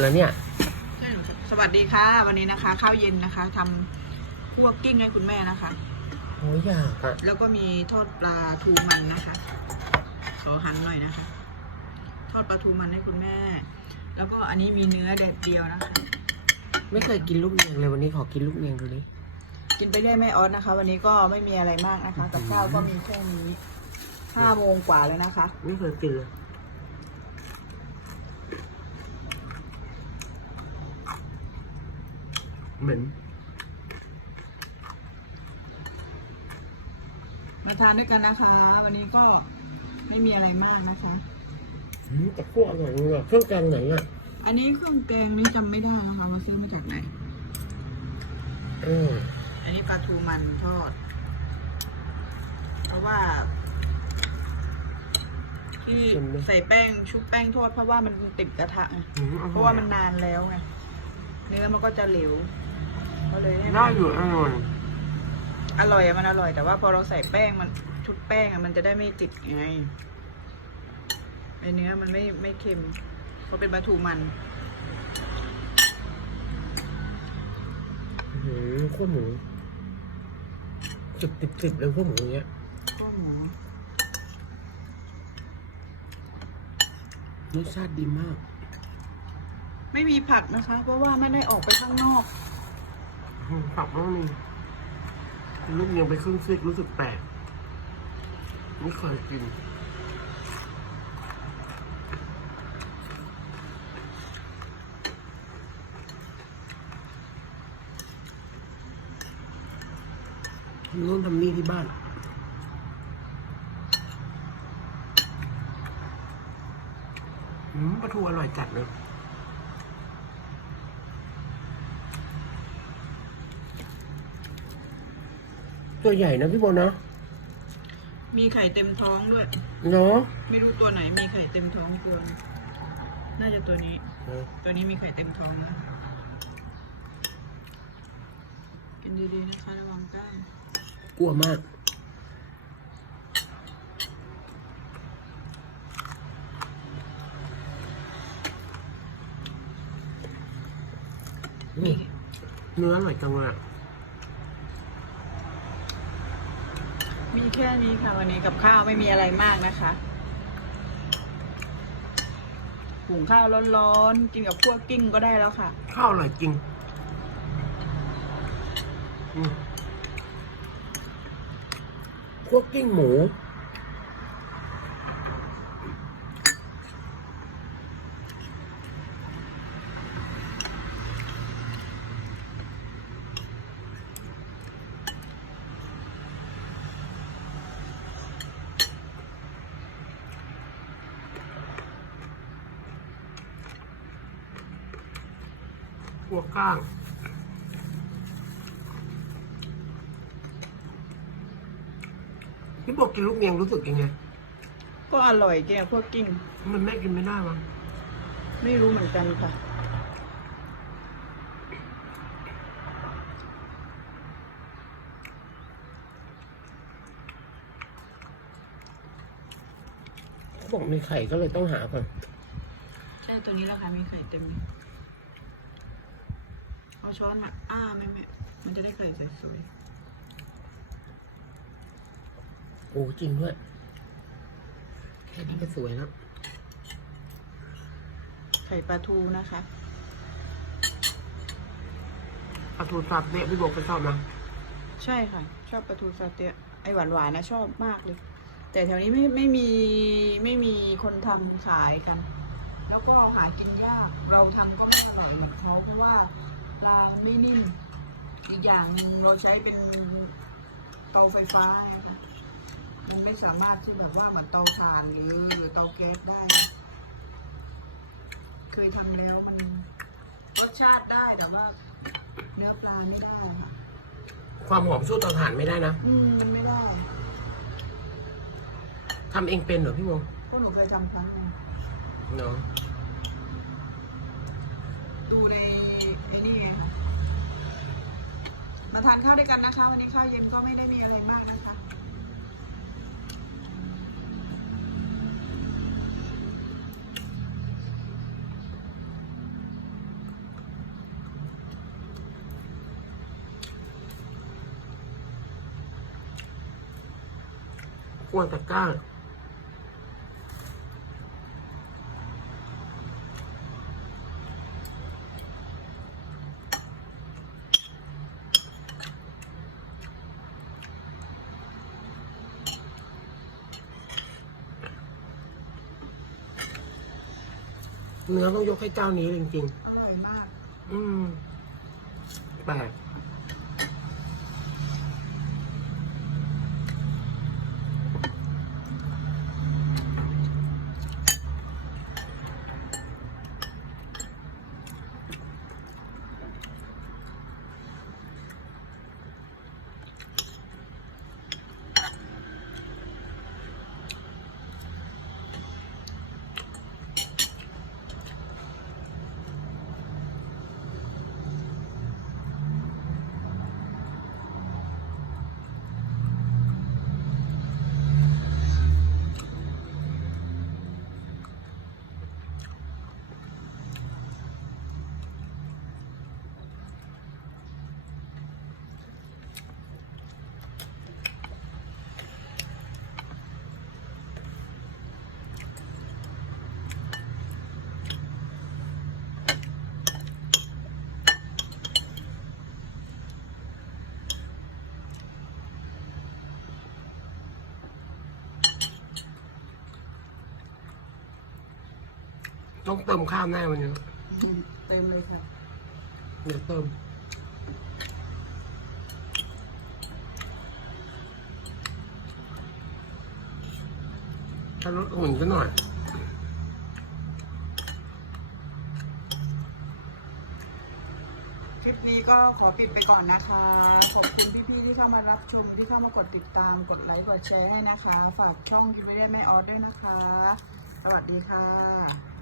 แล้วเนี่ยใช่หนูสวัสดีค่ะ วันนี้นะคะ ข้าวเย็นนะคะทำคั่วกิ้งให้คุณแม่นะคะโอ้ยอยากอะแล้วก็มีทอดปลาทูมันนะคะขอหันหน่อยนะคะ ทอดปลาทูมันให้คุณแม่ แล้วก็อันนี้มีเนื้อแดดเดียวนะคะ ไม่เคยกินลูกเนียงเลยวันนี้ขอกินลูกเนียงดูดิกินไปเรื่อยแม่ออสนะคะ วันนี้ก็ไม่มีอะไรมากนะคะ กับข้าวก็มีแค่นี้ห้าโมงกว่าแล้วนะคะ ไม่เคยกินเลย เหม็น มาทานด้วยกันนะคะ วันนี้ก็ไม่มีอะไรมากนะคะ อืมแต่คั่วอร่อยเลยอะเครื่องแกงไหนอะอันนี้เครื่องแกงนี้จำไม่ได้นะคะ ว่าซื้อมาจากไหน เอออันนี้ปลาทูมันทอด เพราะว่า ที่ใส่แป้งชุบแป้งทอดเพราะว่ามันติดกระทะไงอืมอเพอยราะว่ามันนานแล้วไงเนื้อมันก็จะเหลว ก็เลยให้มันได้อยู่อร่อยอร่อยอะมันอร่อย แต่ว่าพอเราใส่แป้งมันชุบแป้งอะมันจะได้ไม่ติดไงไอเนื้อมันไม่ไม่เค็มเพราะเป็นปลาทูมันอื้อหือขั้วหมูสิบติดสิบเลยขั้วหมูอย่างเงี้ยก็หมูรสชาติดีมาก ไม่มีผักนะคะ เพราะว่าไม่ได้ออกไปข้างนอกอืม ผักต้องมีลูกเนียงไปครึ่งซีกรู้สึกแปลกไม่เคยกิน ทำนู่นทำนี่ที่บ้านอืมปลาทูอร่อยจัดเลย ตัวใหญ่นะพี่โบนะมีไข่เต็มท้องด้วย เนาะไม่รู้ตัวไหนมีไข่เต็มท้องตัวนึงน่าจะตัวนี้ ตัวนี้มีไข่เต็มท้องนะกินดีๆนะคะระวังกล้างกลัวมากนี่เนื้ออร่อยจังเลยอะ แค่นี้ค่ะ วันนี้กับข้าวไม่มีอะไรมากนะคะหุงข้าวร้อนๆ กินกับพวกกิ้งก็ได้แล้วค่ะ ข้าวอร่อยจริงพวกกิ้งหมู พวกก้างพี่บอกกินลูกเนียงรู้สึกยังไง ก็อร่อยแกพวกกิ้ง มันแม่กินไม่ได้วะไม่รู้เหมือนกันค่ะ เขาบอกมีไข่ก็เลยต้องหาก่อน ใช่ตัวนี้ราคามีไข่เต็มเลยเอา ช้อนมาอ้าไม่ไม่มันจะได้ไข่สวยโอ้จริงด้วยแค่นี้ก็สวยแล้วๆไข่ปลาทูนะคะปลาทูสับเนี่ยพี่บอกไปชอบนะใช่ค่ะ ชอบปลาทูซาเตียไอหวานหวานๆนะชอบมากเลย แต่แถวนี้ไม่ไม่มีไม่มีคนทำขายกัน แล้วก็หากินยากเราทำก็ไม่อร่อยเหมือนเขาเพราะว่าป ลาไม่นิ่มอีกอย่างหนึ่งเราใช้เป็นเตาไฟฟ้านะคะมันไม่สามารถที่แบบว่าเหมือนเตาถ่านหรือหรือเตาแก๊สได้ เคยทำแล้วมันรสชาติได้แต่ว่า เนื้อปลาไม่ได้ค่ะความหอมสู้เตาถ่านไม่ได้นะอืมมันไม่ได้ทำเองเป็นเหรอพี่โมเพราะหนูเคยทำครั้งหนึงเนาะ ดูใน ไอ้นี่ไงมาทานข้าวด้วยกันนะคะ วันนี้ข้าวเย็นก็ไม่ได้มีอะไรมากนะคะอ้วนตะก้า เนื้อต้องยกให้เจ้านี้จริงอร่อยมาก ๆ อืมแปลก ต้องเติมข้าวแน่วันนี้เต็มเลยค่ะ เดี๋ยวเติม ถ้าลดหุ่นก็หน่อยคลิปนี้ก็ขอปิดไปก่อนนะคะ ขอบคุณพี่ๆที่เข้ามารับชมที่เข้ามากดติดตามกดไลค์กดแชร์ให้นะคะ ฝากช่องกินไม่ได้ไม่ออสด้วยนะคะ สวัสดีค่ะ